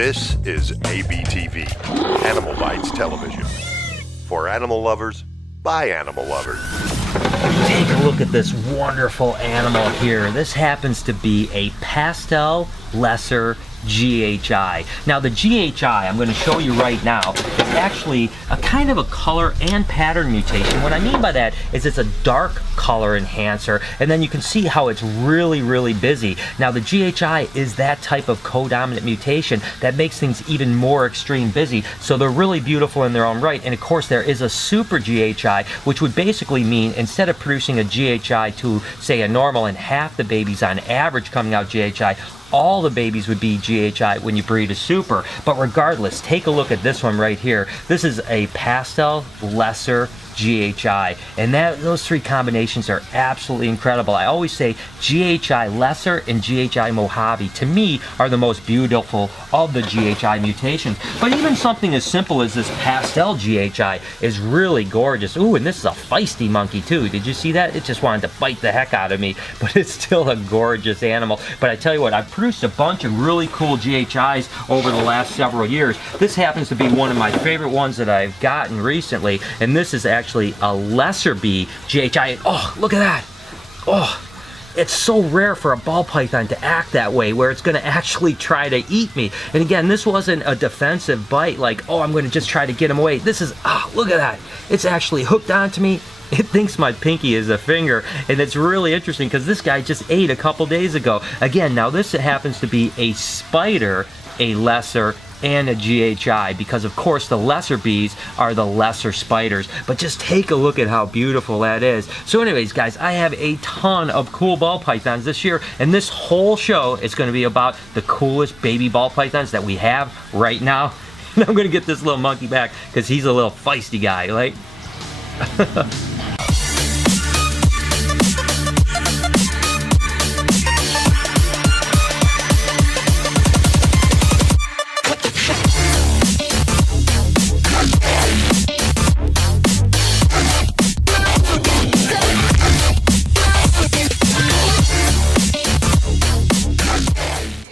This is ABTV, Animal Bites Television. For animal lovers, by animal lovers. Take a look at this wonderful animal here. This happens to be a pastel lesser GHI. Now the GHI, I'm going to show you right now, is actually a kind of a color and pattern mutation. What I mean by that is it's a dark color enhancer, and then you can see how it's really busy. Now the GHI is that type of codominant mutation that makes things even more extreme busy, so they're really beautiful in their own right. And of course there is a super GHI, which would basically mean instead of producing a GHI to say a normal and half the babies on average coming out GHI, all the babies would be GHI when you breed a super. But regardless, take a look at this one right here. This is a pastel lesser GHI, and those three combinations are absolutely incredible. I always say GHI lesser and GHI Mojave to me are the most beautiful of the GHI mutations. But even something as simple as this pastel GHI is really gorgeous. Ooh, and this is a feisty monkey too. Did you see that? It just wanted to bite the heck out of me, but it's still a gorgeous animal. But I tell you what, I've produced a bunch of really cool GHIs over the last several years. This happens to be one of my favorite ones that I've gotten recently, and this is actually a lesser B GHI. Oh, look at that. Oh, it's so rare for a ball python to act that way, where it's going to actually try to eat me. And again, this wasn't a defensive bite like, oh, I'm going to just try to get him away. This is, look at that. It's actually hooked onto me. It thinks my pinky is a finger, and it's really interesting because this guy just ate a couple days ago. Again, now this happens to be a spider, a lesser, and a GHI, because of course the lesser bees are the lesser spiders. But just take a look at how beautiful that is. So anyways guys, I have a ton of cool ball pythons this year, and this whole show is going to be about the coolest baby ball pythons that we have right now. And I'm going to get this little monkey back because he's a little feisty guy, like.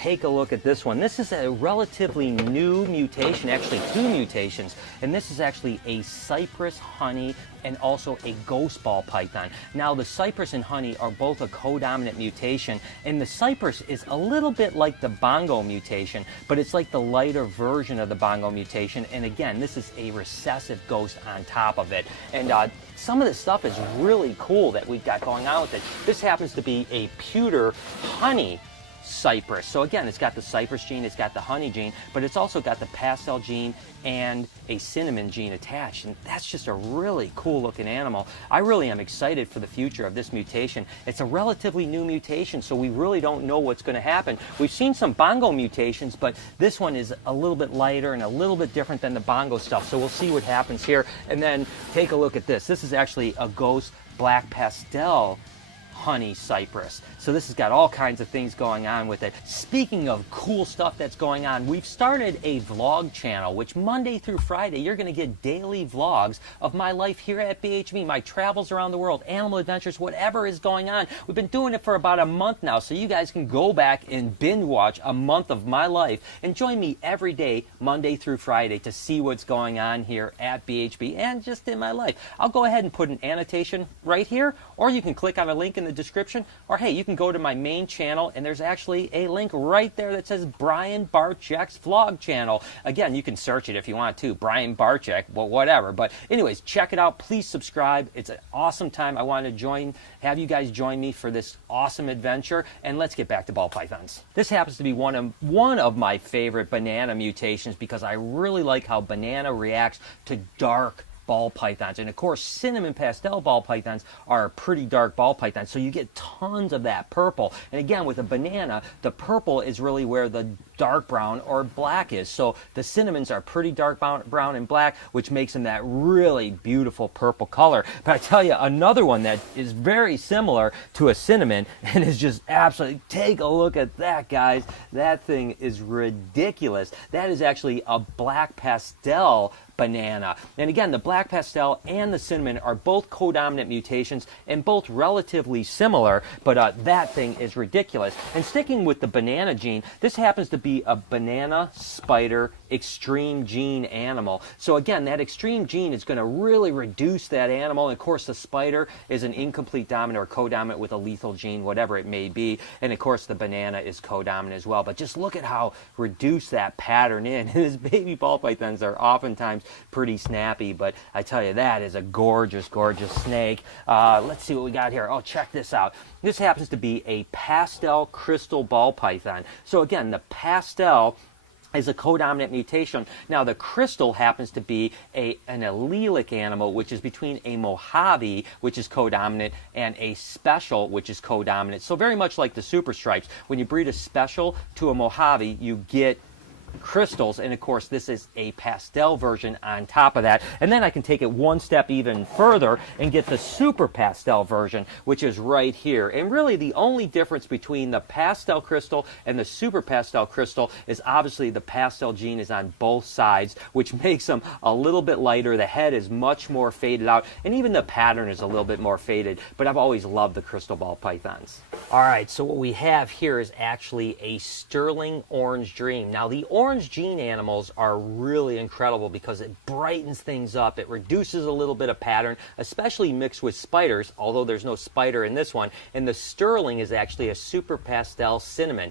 Take a look at this one. This is a relatively new mutation, actually two mutations, and this is actually a cypress honey and also a ghost ball python. Now the cypress and honey are both a codominant mutation, and the cypress is a little bit like the bongo mutation, but it's like the lighter version of the bongo mutation. And again, this is a recessive ghost on top of it. And some of this stuff is really cool that we've got going on with it. This happens to be a pewter honey cypress. So again, it's got the cypress gene, it's got the honey gene, but it's also got the pastel gene and a cinnamon gene attached, and that's just a really cool looking animal. I really am excited for the future of this mutation. It's a relatively new mutation, so we really don't know what's going to happen. We've seen some bongo mutations, but this one is a little bit lighter and a little bit different than the bongo stuff, so we'll see what happens here. And then take a look at this. This is actually a ghost black pastel honey cypress. So this has got all kinds of things going on with it. Speaking of cool stuff that's going on, we've started a vlog channel, which Monday through Friday, you're going to get daily vlogs of my life here at BHB, my travels around the world, animal adventures, whatever is going on. We've been doing it for about a month now, so you guys can go back and binge watch a month of my life and join me every day, Monday through Friday, to see what's going on here at BHB and just in my life. I'll go ahead and put an annotation right here, or you can click on a link in the description, or hey, you can go to my main channel and there's actually a link right there that says Brian Barczyk's vlog channel. Again, you can search it if you want to, Brian Barczyk, well, whatever. But anyways, check it out. Please subscribe. It's an awesome time. I want to have you guys join me for this awesome adventure, and let's get back to ball pythons. This happens to be one of my favorite banana mutations because I really like how banana reacts to dark ball pythons. And of course, cinnamon pastel ball pythons are pretty dark ball pythons, so you get tons of that purple. And again, with a banana, the purple is really where the dark brown or black is. So the cinnamons are pretty dark brown and black, which makes them that really beautiful purple color. But I tell you, another one that is very similar to a cinnamon and is just absolutely, take a look at that, guys. That thing is ridiculous. That is actually a black pastel banana. And again, the black pastel and the cinnamon are both codominant mutations and both relatively similar, but that thing is ridiculous. And sticking with the banana gene, this happens to be be a banana spider extreme gene animal. So again, that extreme gene is going to really reduce that animal. And of course, the spider is an incomplete dominant or codominant with a lethal gene, whatever it may be. And of course, the banana is codominant as well. But just look at how reduced that pattern is. His baby ball pythons are oftentimes pretty snappy, but I tell you, that is a gorgeous, gorgeous snake. Let's see what we got here. Oh, check this out. This happens to be a pastel crystal ball python. So again, the pastel is a codominant mutation. Now, the crystal happens to be an allelic animal, which is between a Mojave, which is codominant, and a special, which is codominant. So very much like the super stripes. When you breed a special to a Mojave, you get crystals, and of course this is a pastel version on top of that. And then I can take it one step even further and get the super pastel version, which is right here. And really the only difference between the pastel crystal and the super pastel crystal is obviously the pastel gene is on both sides, which makes them a little bit lighter. The head is much more faded out, and even the pattern is a little bit more faded, but I've always loved the crystal ball pythons. All right, so what we have here is actually a sterling orange dream. Now, the orange gene animals are really incredible because it brightens things up. It reduces a little bit of pattern, especially mixed with spiders, although there's no spider in this one. And the sterling is actually a super pastel cinnamon.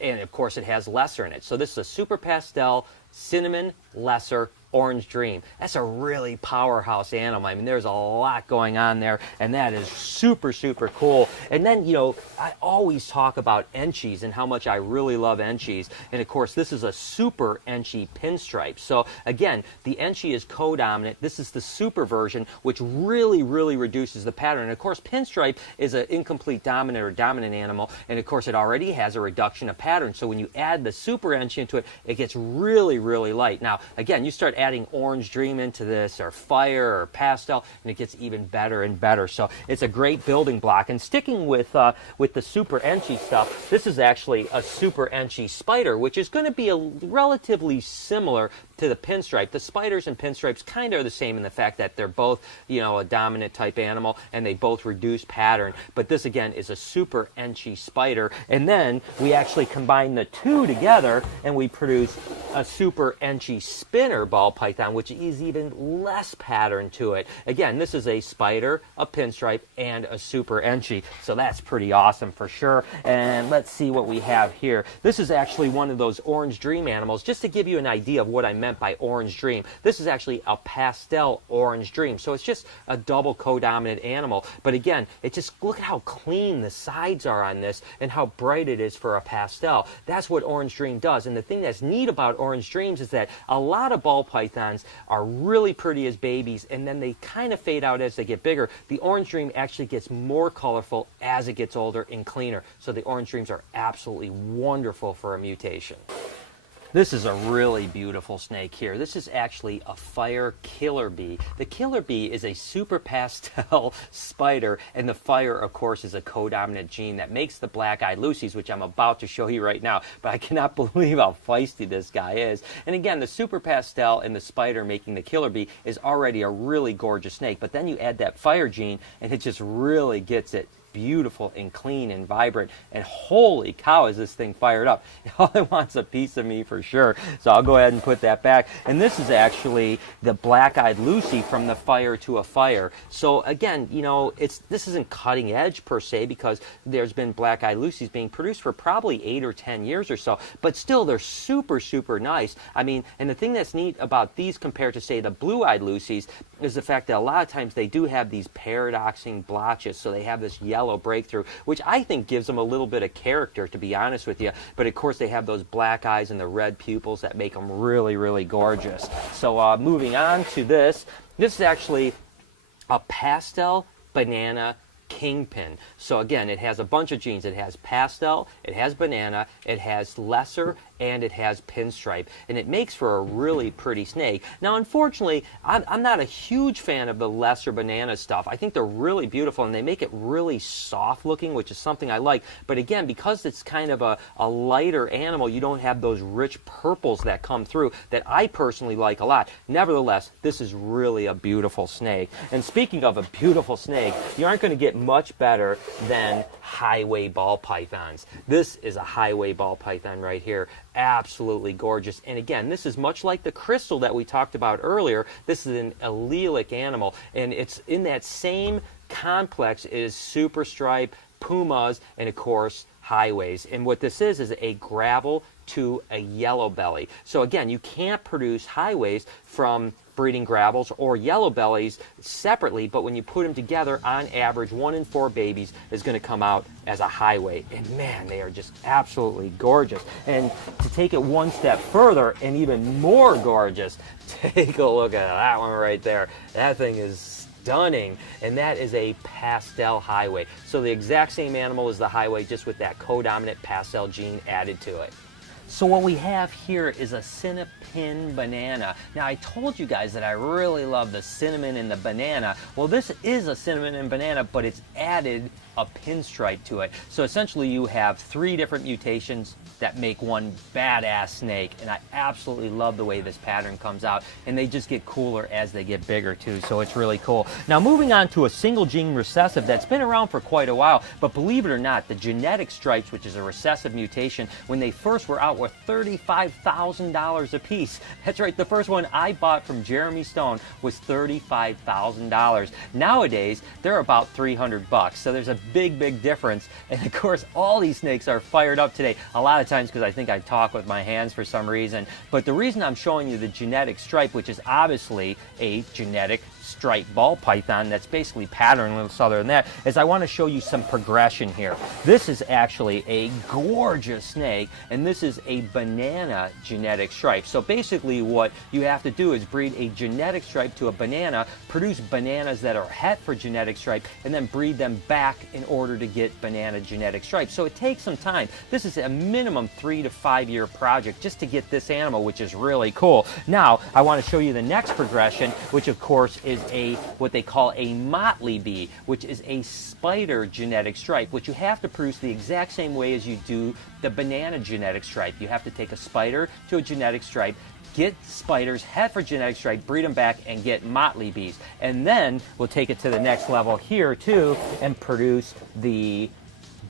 And of course, it has lesser in it. So this is a super pastel cinnamon lesser orange dream. That's a really powerhouse animal. I mean, there's a lot going on there, and that is super, super cool. And then, you know, I always talk about Enchies and how much I really love Enchies. And of course, this is a super Enchie pinstripe. So again, the Enchie is codominant. This is the super version, which really, really reduces the pattern. And of course, pinstripe is an incomplete dominant or dominant animal. And of course, it already has a reduction of pattern. So when you add the super Enchie into it, it gets really, really light. Now, again, you start adding orange dream into this, or fire, or pastel, and it gets even better and better. So it's a great building block. And sticking with the super Enchie stuff, this is actually a super Enchie spider, which is going to be relatively similar to the pinstripe. The spiders and pinstripes kind of are the same in the fact that they're both, you know, a dominant type animal, and they both reduce pattern. But this again is a super Enchie spider, and then we actually combine the two together, and we produce a super Enchie spinner ball python, which is even less pattern to it. Again, this is a spider, a pinstripe, and a super Enchie. So that's pretty awesome for sure. And let's see what we have here. This is actually one of those orange dream animals. Just to give you an idea of what I meant by orange dream, this is actually a pastel orange dream. So it's just a double codominant animal. But again, it just, look at how clean the sides are on this and how bright it is for a pastel. That's what orange dream does. And the thing that's neat about orange dreams is that a lot of ball pythons are really pretty as babies, and then they kind of fade out as they get bigger. The orange dream actually gets more colorful as it gets older and cleaner. So the orange dreams are absolutely wonderful for a mutation. This is a really beautiful snake here. This is actually a fire killer bee. The killer bee is a super pastel spider, and the fire, of course, is a codominant gene that makes the black-eyed Lucies, which I'm about to show you right now. But I cannot believe how feisty this guy is. And again, the super pastel and the spider making the killer bee is already a really gorgeous snake. But then you add that fire gene, and it just really gets it beautiful and clean and vibrant, and holy cow, is this thing fired up. All it wants a piece of me for sure. So I'll go ahead and put that back. And this is actually the black-eyed Lucy from the fire to a fire. So again, you know, this isn't cutting edge per se, because there's been black-eyed Lucys being produced for probably 8 or 10 years or so, but still they're super, super nice. I mean, and the thing that's neat about these compared to, say, the blue-eyed Lucys is the fact that a lot of times they do have these paradoxing blotches, so they have this yellow breakthrough, which I think gives them a little bit of character, to be honest with you. But of course, they have those black eyes and the red pupils that make them really, really gorgeous. So moving on to this is actually a pastel banana kingpin. So again, it has a bunch of genes. It has pastel, it has banana, it has lesser, and it has pinstripe, and it makes for a really pretty snake. Now, unfortunately, I'm not a huge fan of the lesser banana stuff. I think they're really beautiful, and they make it really soft looking, which is something I like. But again, because it's kind of a lighter animal, you don't have those rich purples that come through that I personally like a lot. Nevertheless, this is really a beautiful snake. And speaking of a beautiful snake, you aren't going to get much better than highway ball pythons. This is a highway ball python right here. absolutely gorgeous. And again, this is much like the crystal that we talked about earlier. This is an allelic animal, and it's in that same complex is super stripe, pumas, and of course highways. And what this is a gravel to a yellow belly. So again, you can't produce highways from breeding gravels or yellow bellies separately, but when you put them together, on average, 1 in 4 babies is going to come out as a highway. And man, they are just absolutely gorgeous. And to take it one step further and even more gorgeous, take a look at that one right there. That thing is stunning, and that is a pastel highway. So the exact same animal as the highway, just with that codominant pastel gene added to it. So what we have here is a cinnapin banana. Now I told you guys that I really love the cinnamon in the banana. Well, this is a cinnamon and banana, but it's added a pinstripe to it. So essentially you have 3 different mutations that make one badass snake, and I absolutely love the way this pattern comes out, and they just get cooler as they get bigger too, so it's really cool. Now moving on to a single gene recessive that's been around for quite a while, but believe it or not, the genetic stripes, which is a recessive mutation, when they first were out were $35,000 a piece. That's right, the first one I bought from Jeremy Stone was $35,000. Nowadays, they're about $300, so there's a big difference, and of course all these snakes are fired up today. A lot of times because I think I talk with my hands for some reason, but the reason I'm showing you the genetic stripe, which is obviously a genetic striped ball python that's basically patternless other than that, is I want to show you some progression here. This is actually a gorgeous snake, and this is a banana genetic stripe. So basically what you have to do is breed a genetic stripe to a banana, produce bananas that are het for genetic stripe, and then breed them back in order to get banana genetic stripes. So it takes some time. This is a minimum 3 to 5 year project just to get this animal, which is really cool. Now I want to show you the next progression, which of course is what they call a motley bee, which is a spider genetic stripe, which you have to produce the exact same way as you do the banana genetic stripe. You have to take a spider to a genetic stripe, get spiders, het for genetic stripe, breed them back, and get motley bees. And then we'll take it to the next level here too and produce the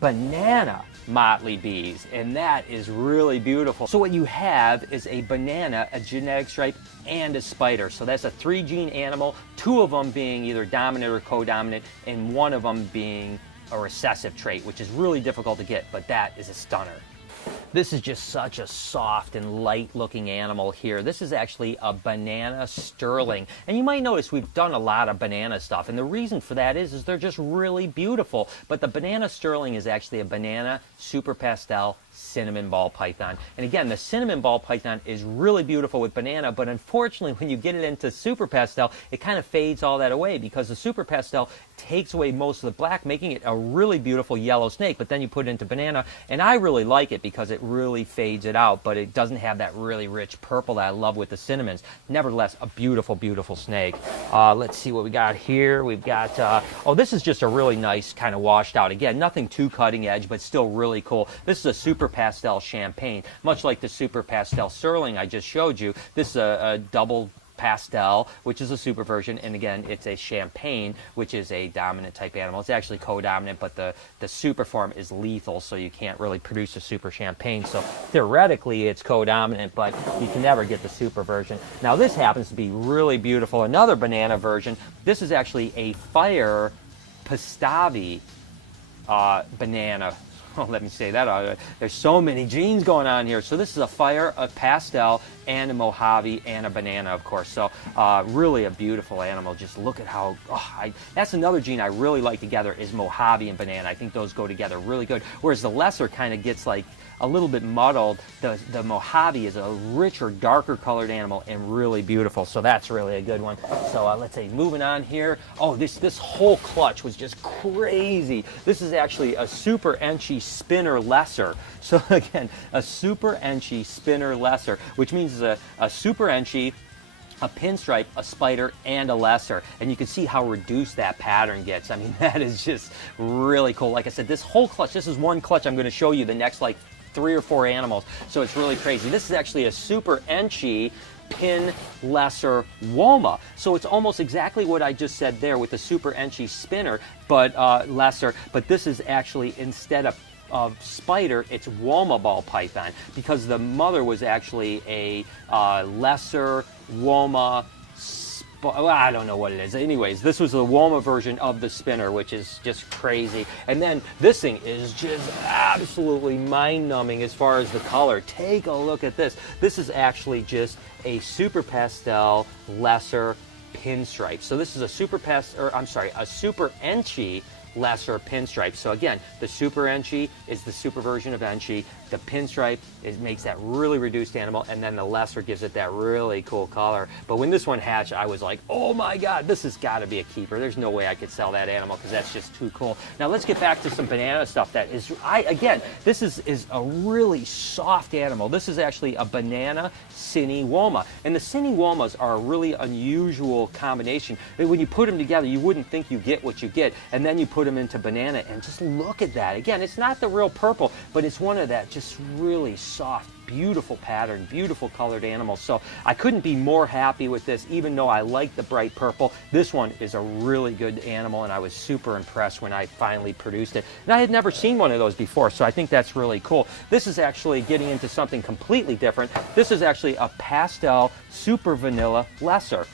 banana motley bees, and that is really beautiful. So what you have is a banana, a genetic stripe, and a spider. So that's a 3 gene animal, 2 of them being either dominant or codominant, and 1 of them being a recessive trait, which is really difficult to get, but that is a stunner. This is just such a soft and light looking animal here. This is actually a banana sterling. And you might notice we've done a lot of banana stuff. And the reason for that is they're just really beautiful. But the banana sterling is actually a banana super pastel cinnamon ball python. And again, the cinnamon ball python is really beautiful with banana, but unfortunately when you get it into super pastel, it kind of fades all that away because the super pastel takes away most of the black, making it a really beautiful yellow snake. But then you put it into banana, and I really like it because it really fades it out, but it doesn't have that really rich purple that I love with the cinnamons. Nevertheless, a beautiful snake. Let's see what we got here. We've got, oh, this is just a really nice kind of washed out. Again, nothing too cutting edge, but still really cool. This is a super pastel champagne, much like the super pastel sterling I just showed you. This is a double pastel, which is a super version, and again, it's a champagne, which is a dominant type animal. It's actually codominant, but the super form is lethal, so you can't really produce a super champagne. So theoretically, it's codominant, but you can never get the super version. Now, this happens to be really beautiful. Another banana version. This is actually a fire pastavi banana. Oh, let me say that. There's so many genes going on here. So this is a fire, a pastel, and a Mojave, and a banana, of course. So really a beautiful animal. Just look at how, that's another gene I really like together is Mojave and banana. I think those go together really good. Whereas the lesser kind of gets like a little bit muddled. The Mojave is a richer, darker colored animal and really beautiful. So that's really a good one. So let's say moving on here. Oh, this whole clutch was just crazy. This is actually a super enchy spinner lesser. So again, a super enchy spinner lesser, which means a super enchy, a pinstripe, a spider, and a lesser. And you can see how reduced that pattern gets. I mean, that is just really cool. Like I said, this whole clutch, this is one clutch I'm going to show you the next like 3 or 4 animals. So it's really crazy. This is actually a super enchy pin lesser woma. So it's almost exactly what I just said there with the super enchy spinner, but lesser. But this is actually, instead of spider, it's Woma ball python, because the mother was actually a lesser Woma. Well, I don't know what it is. Anyways, this was the Woma version of the spinner, which is just crazy. And then this thing is just absolutely mind-numbing as far as the color. Take a look at this. This is actually just a super pastel lesser pinstripe. So this is a super Enchi lesser pinstripe. So again, the super Enchi is the super version of Enchi. The pinstripe makes that really reduced animal, and then the lesser gives it that really cool color. But when this one hatched, I was like, oh my God, this has got to be a keeper. There's no way I could sell that animal because that's just too cool. Now let's get back to some banana stuff that is, again, this is a really soft animal. This is actually a banana Cine Woma. And the Cine Womas are a really unusual combination. When you put them together, you wouldn't think you get what you get. And then you put them into banana, and just look at that. Again, it's not the real purple, but it's one of that just really soft, beautiful pattern, beautiful colored animals. So I couldn't be more happy with this, even though I like the bright purple. This one is a really good animal, and I was super impressed when I finally produced it. And I had never seen one of those before, so I think that's really cool. This is actually getting into something completely different. This is actually a pastel super vanilla lesser.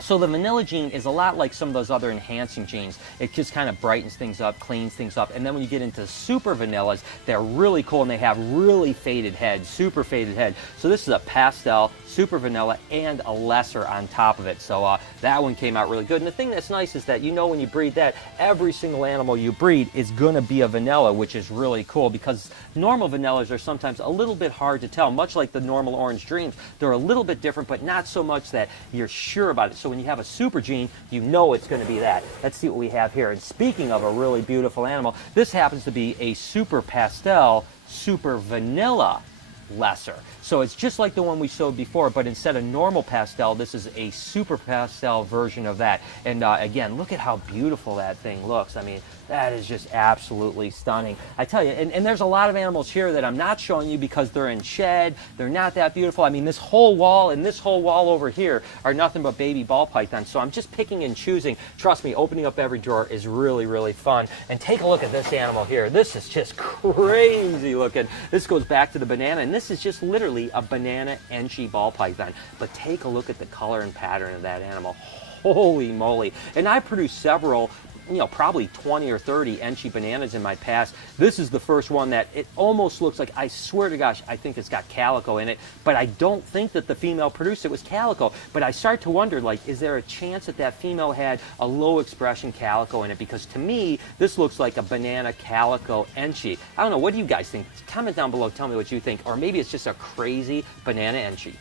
So the vanilla gene is a lot like some of those other enhancing genes. It just kind of brightens things up, cleans things up. And then when you get into super vanillas, they're really cool, and they have really faded heads, super faded head. So this is a pastel, super vanilla, and a lesser on top of it. So that one came out really good. And the thing that's nice is that, you know, when you breed that, every single animal you breed is going to be a vanilla, which is really cool, because normal vanillas are sometimes a little bit hard to tell. Much like the normal orange dreams, they're a little bit different, but not so much that you're sure about it. So when you have a super gene, you know it's going to be that. Let's see what we have here. And speaking of a really beautiful animal, this happens to be a super pastel, super vanilla lesser. So it's just like the one we showed before, but instead of normal pastel, this is a super pastel version of that. And again, look at how beautiful that thing looks. I mean, that is just absolutely stunning. I tell you, and there's a lot of animals here that I'm not showing you because they're in shed. They're not that beautiful. I mean, this whole wall and this whole wall over here are nothing but baby ball pythons. So I'm just picking and choosing. Trust me, opening up every drawer is really, really fun. And take a look at this animal here. This is just crazy looking. This goes back to the banana, and this is just literally a banana Enchi ball python. But take a look at the color and pattern of that animal. Holy moly. And I produced several, you know, probably 20 or 30 Enchi bananas in my past. This is the first one that it almost looks like, I swear to gosh, I think it's got calico in it, but I don't think that the female produced it was calico. But I start to wonder, like, is there a chance that that female had a low expression calico in it? Because to me, this looks like a banana calico Enchi. I don't know, what do you guys think? Comment down below, tell me what you think. Or maybe it's just a crazy banana Enchi.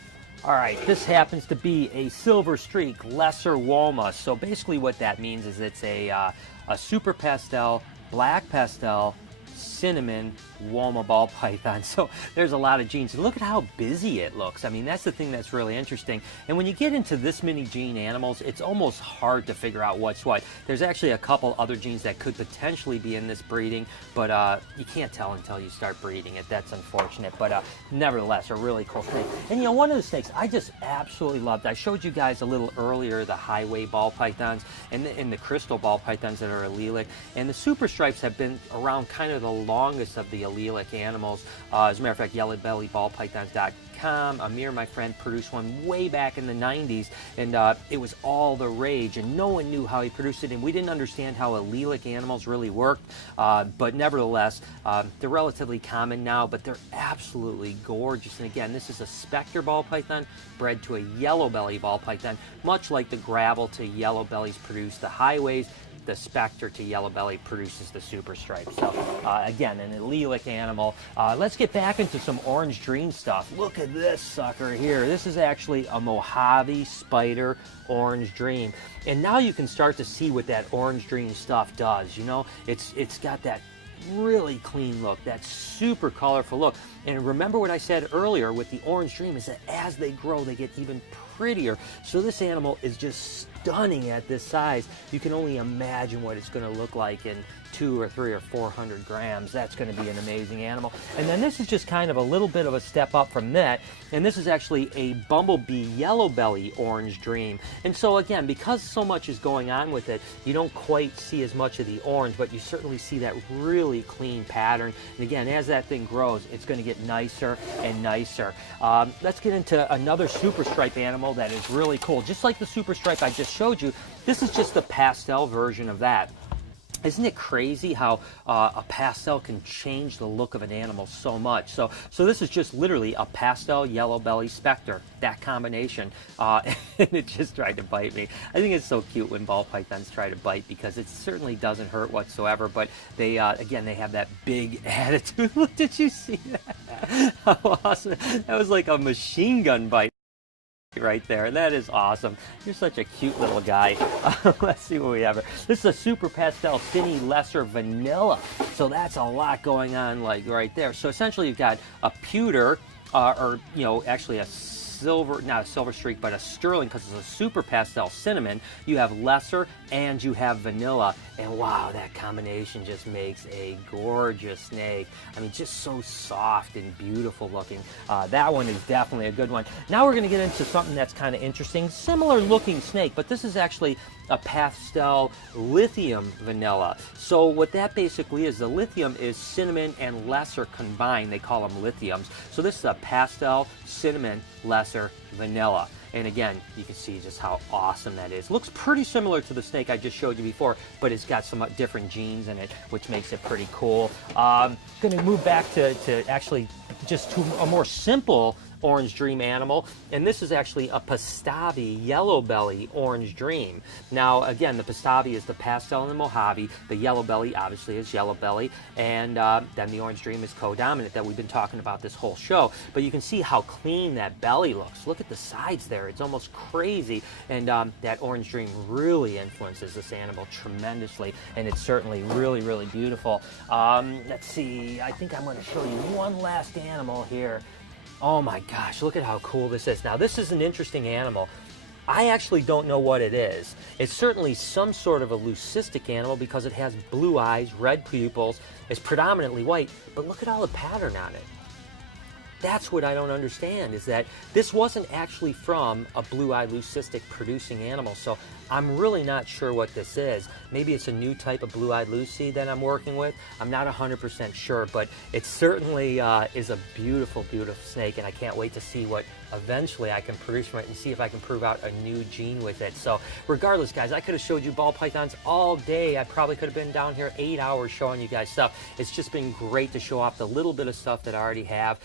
All right, this happens to be a silver streak lesser Woma. So basically what that means is it's a super pastel, black pastel, cinnamon Woma ball python. So there's a lot of genes. Look at how busy it looks. I mean, that's the thing that's really interesting. And when you get into this many gene animals, it's almost hard to figure out what's what. There's actually a couple other genes that could potentially be in this breeding, but you can't tell until you start breeding it. That's unfortunate, but nevertheless, a really cool snake. And you know, one of the snakes I just absolutely loved, I showed you guys a little earlier the highway ball pythons and the crystal ball pythons that are allelic. And the super stripes have been around kind of the longest of the allelic animals. As a matter of fact, yellowbellyballpythons.com, Amir, my friend, produced one way back in the 90s, and it was all the rage, and no one knew how he produced it, and we didn't understand how allelic animals really worked, but nevertheless, they're relatively common now, but they're absolutely gorgeous. And again, this is a specter ball python bred to a yellow belly ball python, much like the gravel to yellow bellies produce the highways. The specter to yellow belly produces the super stripe. So again, an allelic animal. Let's get back into some orange dream stuff. Look at this sucker here. This is actually a Mojave spider orange dream. And now you can start to see what that orange dream stuff does. You know, it's got that really clean look, that super colorful look. And remember what I said earlier with the orange dream is that as they grow, they get even prettier. So this animal is just stunning at this size. You can only imagine what it's going to look like in 200 or 300 or 400 grams. That's going to be an amazing animal. And then this is just kind of a little bit of a step up from that, and this is actually a bumblebee yellow belly orange dream. And so again, because so much is going on with it, you don't quite see as much of the orange, but you certainly see that really clean pattern. And again, as that thing grows, it's going to get nicer and nicer. Let's get into another super stripe animal that is really cool. Just like the super stripe I just showed you, this is just the pastel version of that. Isn't it crazy how a pastel can change the look of an animal so much? So this is just literally a pastel yellow belly specter, that combination, and it just tried to bite me. I think it's so cute when ball pythons try to bite because it certainly doesn't hurt whatsoever, but they, again, they have that big attitude. Look, did you see that? How awesome. That was like a machine gun bite right there. That is awesome. You're such a cute little guy. Let's see what we have here. This is a super pastel thinny lesser vanilla. So that's a lot going on like right there. So essentially you've got a pewter, or you know, actually a silver, not a silver streak, but a sterling, because it's a super pastel cinnamon. You have lesser and you have vanilla, and wow, that combination just makes a gorgeous snake. I mean, just so soft and beautiful looking. That one is definitely a good one. Now we're going to get into something that's kind of interesting. Similar looking snake, but this is actually a pastel lithium vanilla. So what that basically is, the lithium is cinnamon and lesser combined. They call them lithiums. So this is a pastel cinnamon lesser vanilla. And again, you can see just how awesome that is. Looks pretty similar to the snake I just showed you before, but it's got some different genes in it, which makes it pretty cool. Going to move back to actually just to a more simple orange dream animal, and this is actually a Pastavi yellow belly orange dream. Now again, the Pastavi is the pastel and the Mojave. The yellow belly obviously is yellow belly, and then the orange dream is co-dominant that we've been talking about this whole show. But you can see how clean that belly looks. Look at the sides there. It's almost crazy, and that orange dream really influences this animal tremendously, and it's certainly really, really beautiful. Let's see, I think I'm going to show you one last animal here. Oh my gosh, look at how cool this is. Now this is an interesting animal. I actually don't know what it is. It's certainly some sort of a leucistic animal because it has blue eyes, red pupils, it's predominantly white, but look at all the pattern on it. That's what I don't understand, is that this wasn't actually from a blue-eyed leucistic producing animal, so I'm really not sure what this is. Maybe it's a new type of blue-eyed lucy that I'm working with. I'm not 100% sure, but it certainly is a beautiful, beautiful snake, and I can't wait to see what eventually I can produce from it and see if I can prove out a new gene with it. So regardless, guys, I could have showed you ball pythons all day. I probably could have been down here 8 hours showing you guys stuff. It's just been great to show off the little bit of stuff that I already have.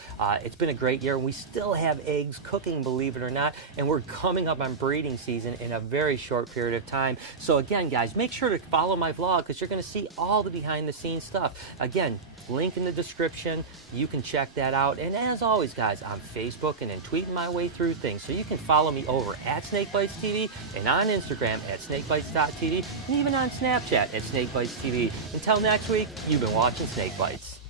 It's been a great year. We still have eggs cooking, believe it or not, and we're coming up on breeding season in a very short period of time. So again, guys, make sure to follow my vlog because you're going to see all the behind the scenes stuff. Again, link in the description. You can check that out. And as always, guys, I'm Facebooking and tweeting my way through things. So you can follow me over at SnakeBytesTV and on Instagram at SnakeBytes.tv and even on Snapchat at SnakeBytesTV. Until next week, you've been watching Snake Bites.